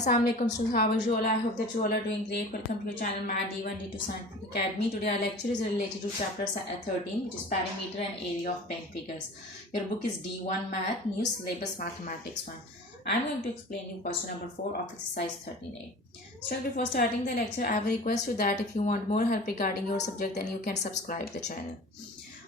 Assalamualaikum students, how are you all? I hope that you all are doing great. Welcome to your channel Math D1 D2 Scientific Academy. Today our lecture is related to chapter 13, which is parameter and area of pen figures. Your book is D1 Math, New Syllabus Mathematics 1. I am going to explain you question number 4 of exercise 13a. So before starting the lecture, I have a request to that if you want more help regarding your subject, then you can subscribe the channel.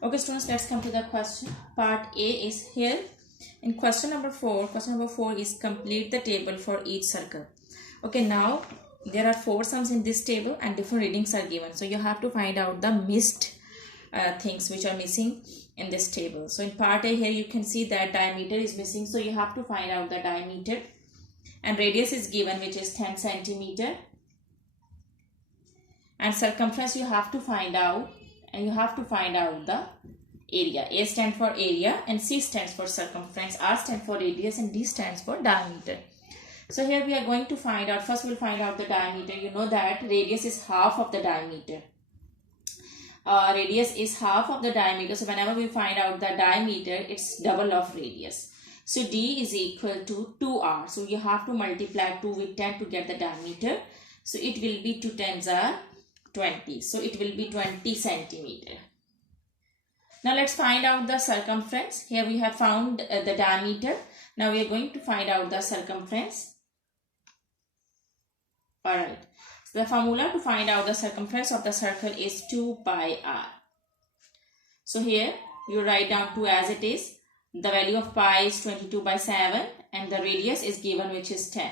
Okay students, let's come to the question. Part A is here. In question number 4 is complete the table for each circle. Okay, now there are 4 sums in this table and different readings are given. So you have to find out the missed things which are missing in this table. So in part A here you can see that diameter is missing. So you have to find out the diameter, and radius is given, which is 10 centimeter. And circumference you have to find out, and you have to find out the area. A stands for area and C stands for circumference, R stands for radius and D stands for diameter. So here we are going to find out, first we'll find out the diameter. You know that radius is half of the diameter. Radius is half of the diameter. So whenever we find out the diameter, it's double of radius. So D is equal to 2R. So you have to multiply 2 with 10 to get the diameter. So it will be 2 tens are 20. So it will be 20 centimeter. Now let's find out the circumference. Here we have found the diameter. Now we are going to find out the circumference. Alright. So the formula to find out the circumference of the circle is 2 pi r. So here you write down 2 as it is. The value of pi is 22 by 7 and the radius is given, which is 10.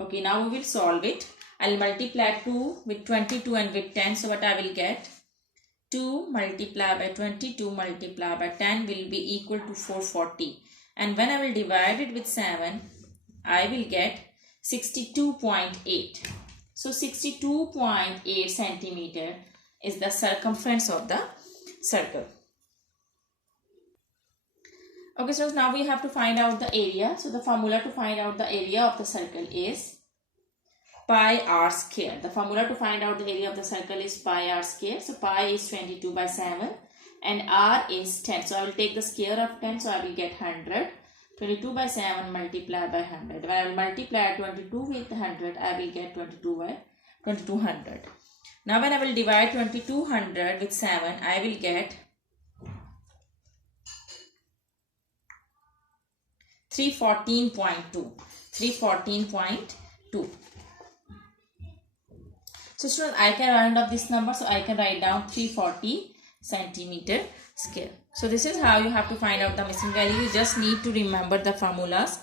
Okay, now we will solve it. I will multiply 2 with 22 and with 10. So what I will get? 2 multiplied by 22 multiplied by 10 will be equal to 440. And when I will divide it with 7, I will get 62.8. So 62.8 centimeter is the circumference of the circle. Okay, so now we have to find out the area. So the formula to find out the area of the circle is pi r square. The formula to find out the area of the circle is pi r square. So pi is 22 by 7 and r is 10. So I will take the square of 10. So I will get 100. 22 by 7 multiplied by 100. When I will multiply 22 with 100, I will get 22 by 2200. Now when I will divide 2200 with 7, I will get 314.2. 314.2. So students, I can round up this number, so I can write down 340 centimeter square. So this is how you have to find out the missing value. You just need to remember the formulas.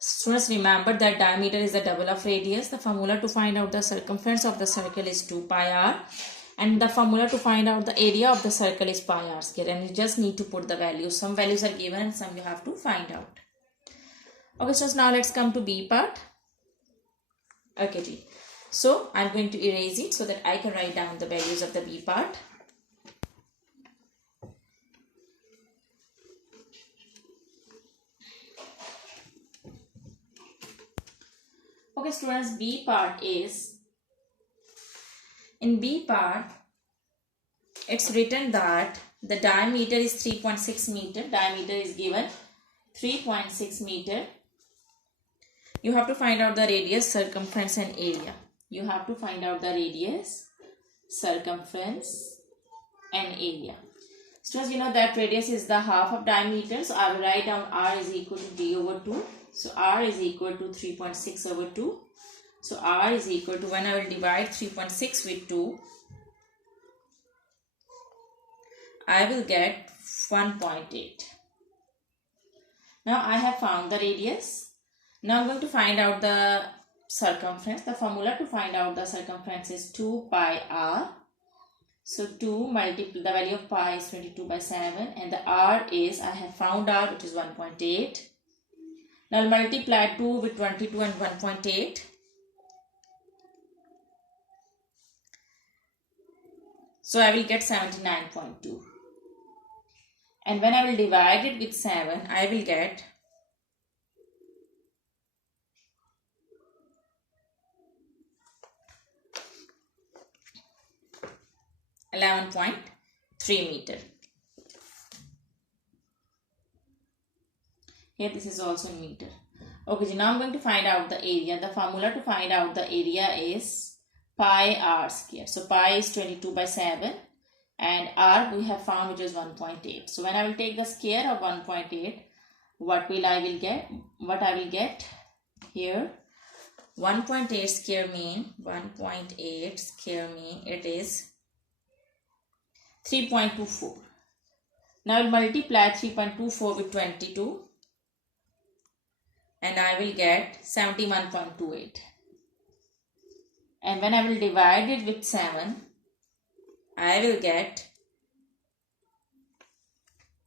Students, remember that diameter is the double of radius. The formula to find out the circumference of the circle is 2 pi r. And the formula to find out the area of the circle is pi r square. And you just need to put the values. Some values are given and some you have to find out. Okay, so now let's come to B part. Okay, G. So I'm going to erase it so that I can write down the values of the B part. Okay students, B part is, in B part, it's written that the diameter is 3.6 meter. Diameter is given 3.6 meter. You have to find out the radius, circumference and area. You have to find out the radius, circumference and area. Students, you know that radius is the half of diameter. So I will write down r is equal to d over 2. So r is equal to 3.6 over 2. So r is equal to, when I will divide 3.6 with 2, I will get 1.8. Now I have found the radius. Now I'm going to find out the circumference. The formula to find out the circumference is 2 pi r. So 2 multiply, the value of pi is 22 by 7 and the r is, I have found out, it is 1.8. Now I'll multiply 2 with 22 and 1.8. So I will get 79.2. And when I will divide it with 7, I will get 11.3 meter. Here this is also in meter. Okay, so now I'm going to find out the area. The formula to find out the area is pi r square. So pi is 22 by 7 and r we have found, which is 1.8. So when I will take the square of 1.8, what I will get here, 1.8 square mean it is 3.24. Now I will multiply 3.24 with 22 and I will get 71.28. And when I will divide it with 7, I will get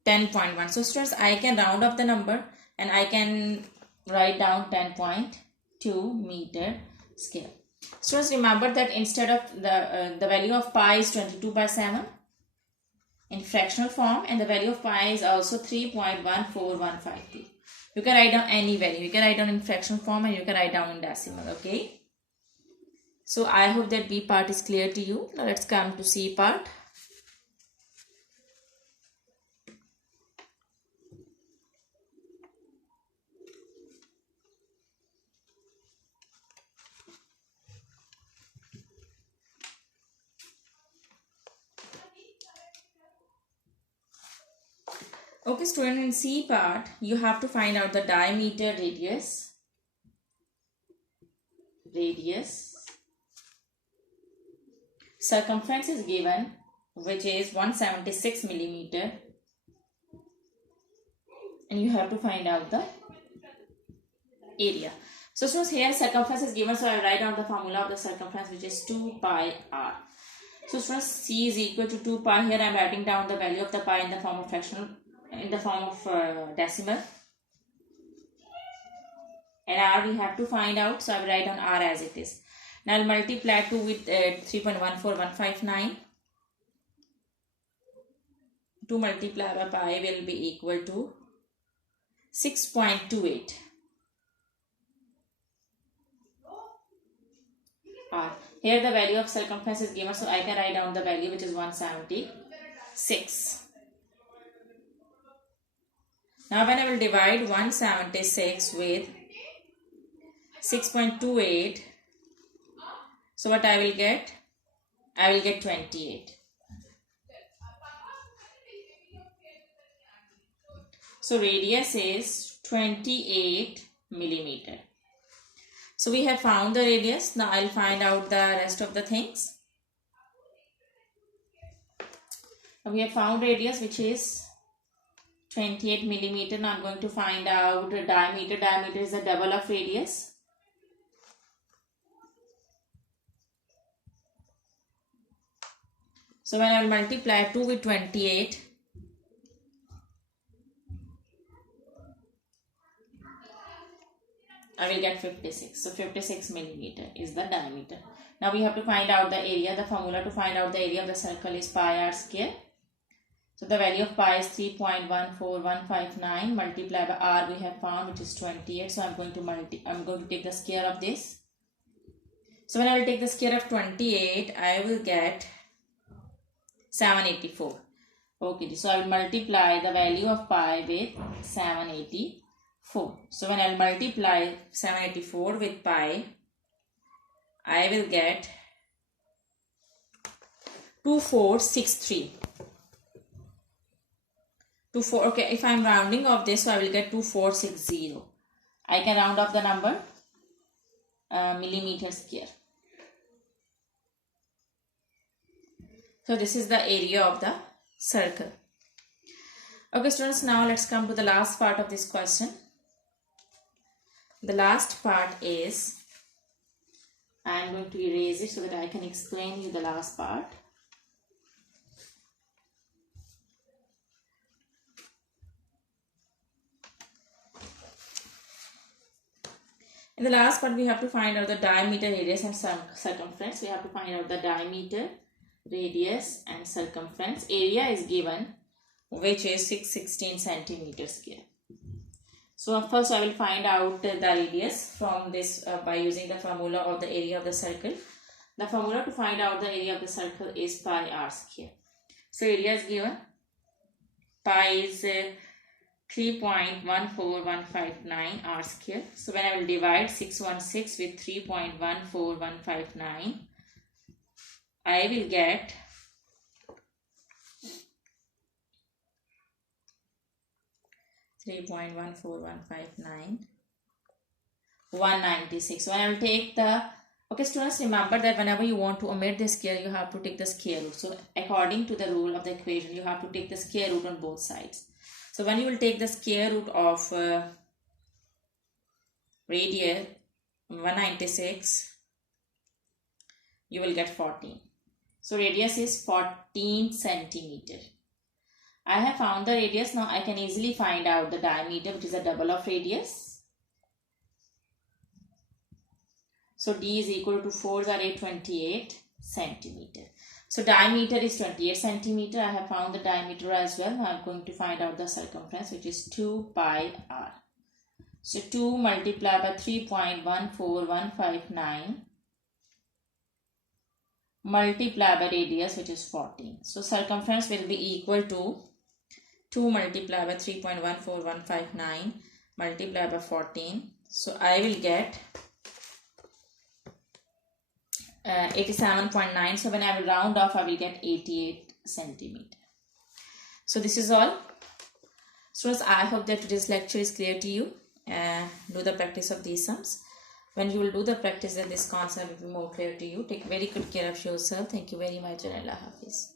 10.1. So students, I can round up the number and I can write down 10.2 meter square. Students, remember that instead of the value of pi is 22 by 7 in fractional form, and the value of pi is also 3.14152. You can write down any value. You can write down in fractional form and you can write down in decimal. Okay. So I hope that B part is clear to you. Now let's come to C part. Okay, student, in C part, you have to find out the diameter, radius, circumference is given, which is 176 millimeter, and you have to find out the area. So students, here circumference is given, so I write down the formula of the circumference, which is 2 pi r. So students, C is equal to 2 pi. Here I am writing down the value of the pi in the form of fractional, in the form of decimal, and r we have to find out, so I will write down r as it is. Now I will multiply 2 with 3.14159. 2 multiplied by pi will be equal to 6.28 r. Here the value of circumference is given, so I can write down the value, which is 176. Now when I will divide 176 with 6.28, so what I will get? I will get 28. So radius is 28 millimeter. So we have found the radius. Now I will find out the rest of the things. Now we have found radius, which is 28 millimeter. Now I am going to find out diameter. Diameter is the double of radius. So when I will multiply 2 with 28, I will get 56. So 56 millimeter is the diameter. Now we have to find out the area. The formula to find out the area of the circle is pi r square. So the value of pi is 3.14159 multiplied by r we have found, which is 28. So I'm going to take the square of this. So when I will take the square of 28, I will get 784. Okay, so I will multiply the value of pi with 784. So when I will multiply 784 with pi, I will get 2463. Okay, if I am rounding off this, so I will get 2460. I can round off the number millimeter square. So this is the area of the circle. Okay students, now let's come to the last part of this question. The last part is, I am going to erase it so that I can explain you the last part. In the last part, we have to find out the diameter, radius and circumference. We have to find out the diameter, radius and circumference. Area is given, which is 616 centimeters square. So first I will find out the radius from this by using the formula of the area of the circle. The formula to find out the area of the circle is pi r square. So area is given. Pi is 3.14159 r square. So when I will divide 616 with 3.14159, I will get 3.14159 196. When I will take the, okay students, remember that whenever you want to omit the square, you have to take the square root. So according to the rule of the equation, you have to take the square root on both sides. So when you will take the square root of radius 196, you will get 14. So radius is 14 centimeter. I have found the radius. Now I can easily find out the diameter, which is a double of radius. So D is equal to 4 is 28 centimeter. So diameter is 28 centimeter. I have found the diameter as well. Now I am going to find out the circumference, which is 2 pi r. So 2 multiplied by 3.14159 multiplied by radius, which is 14. So circumference will be equal to 2 multiplied by 3.14159 multiplied by 14. So I will get 87.9. So when I will round off, I will get 88 centimeter. So this is all. Students, I hope that today's lecture is clear to you. Do the practice of these sums. When you will do the practice, then this concept will be more clear to you. Take very good care of yourself. Thank you very much, and Allah Hafiz.